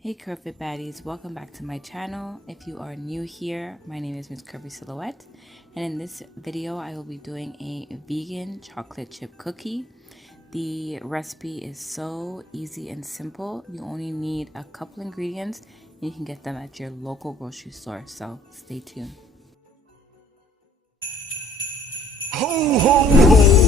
Hey Curvy Baddies, welcome back to my channel. If you are new here, my name is Miss Curvy Silhouette, and in this video I will be doing a vegan chocolate chip cookie. The recipe is so easy and simple. You only need a couple ingredients and you can get them at your local grocery store, so stay tuned. Ho, ho, ho!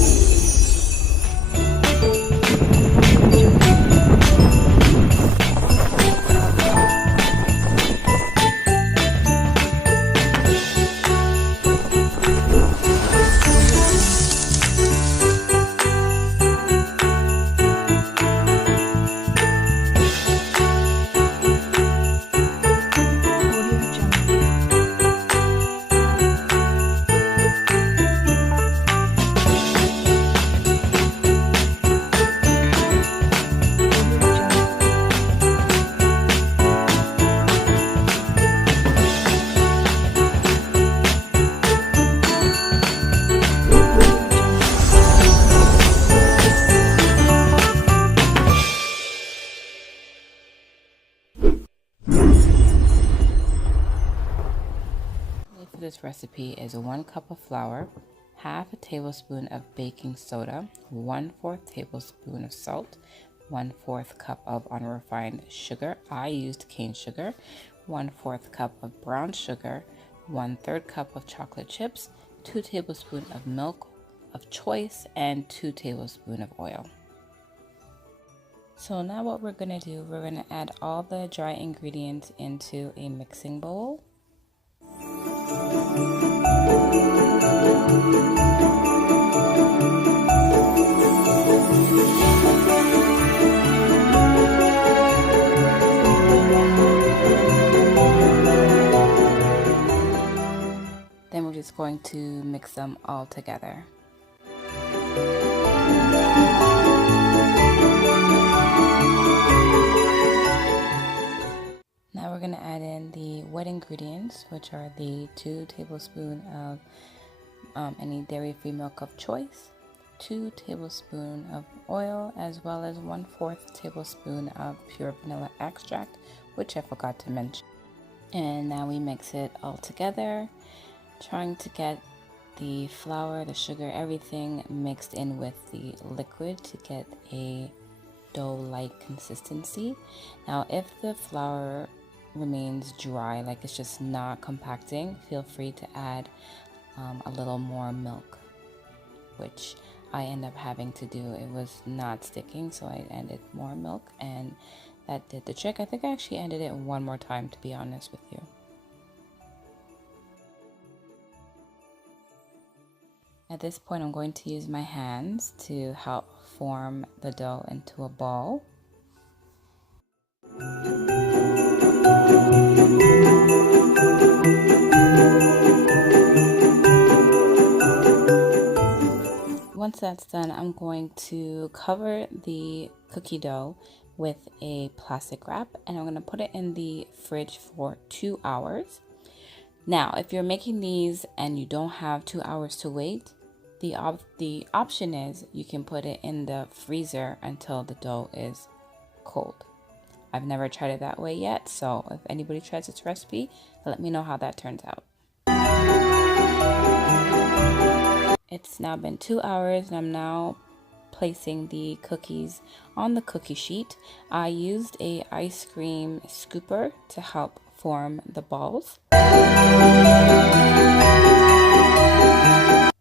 For this recipe is 1 cup of flour, half a tablespoon of baking soda, 1/4 tablespoon of salt, 1/4 cup of unrefined sugar. I used cane sugar, 1/4 cup of brown sugar, 1/3 cup of chocolate chips, 2 tablespoons of milk of choice, and 2 tablespoons of oil. So now what we're going to do, we're going to add all the dry ingredients into a mixing bowl. Then we're just going to mix them all together. Now we're going to add in the wet ingredients, which are the 2 tablespoons of any dairy-free milk of choice, 2 tablespoons of oil, as well as 1/4 tablespoon of pure vanilla extract, which I forgot to mention. And now we mix it all together, trying to get the flour, the sugar, everything mixed in with the liquid to get a dough-like consistency. Now if the flour remains dry, like it's just not compacting, feel free to add a little more milk, which I end up having to do. It was not sticking, so I added more milk and that did the trick. I think I actually ended it one more time, to be honest with you. At this point, I'm going to use my hands to help form the dough into a ball. Once that's done, I'm going to cover the cookie dough with a plastic wrap and I'm going to put it in the fridge for 2 hours. Now, if you're making these and you don't have 2 hours to wait, the option is you can put it in the freezer until the dough is cold. I've never tried it that way yet, so if anybody tries this recipe, let me know how that turns out. It's now been 2 hours and I'm now placing the cookies on the cookie sheet. I used a ice cream scooper to help form the balls.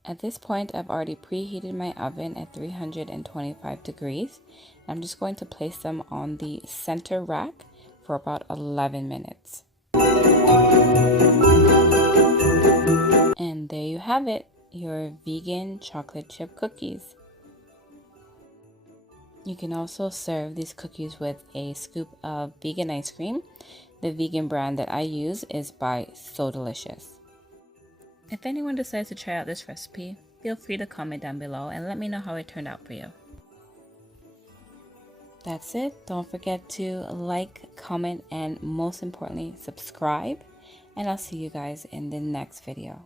At this point, I've already preheated my oven at 325 degrees. I'm just going to place them on the center rack for about 11 minutes. And there you have it, your vegan chocolate chip cookies. You can also serve these cookies with a scoop of vegan ice cream. The vegan brand that I use is by So Delicious. If anyone decides to try out this recipe, feel free to comment down below and let me know how it turned out for you. That's it. Don't forget to like, comment, and most importantly, subscribe. And I'll see you guys in the next video.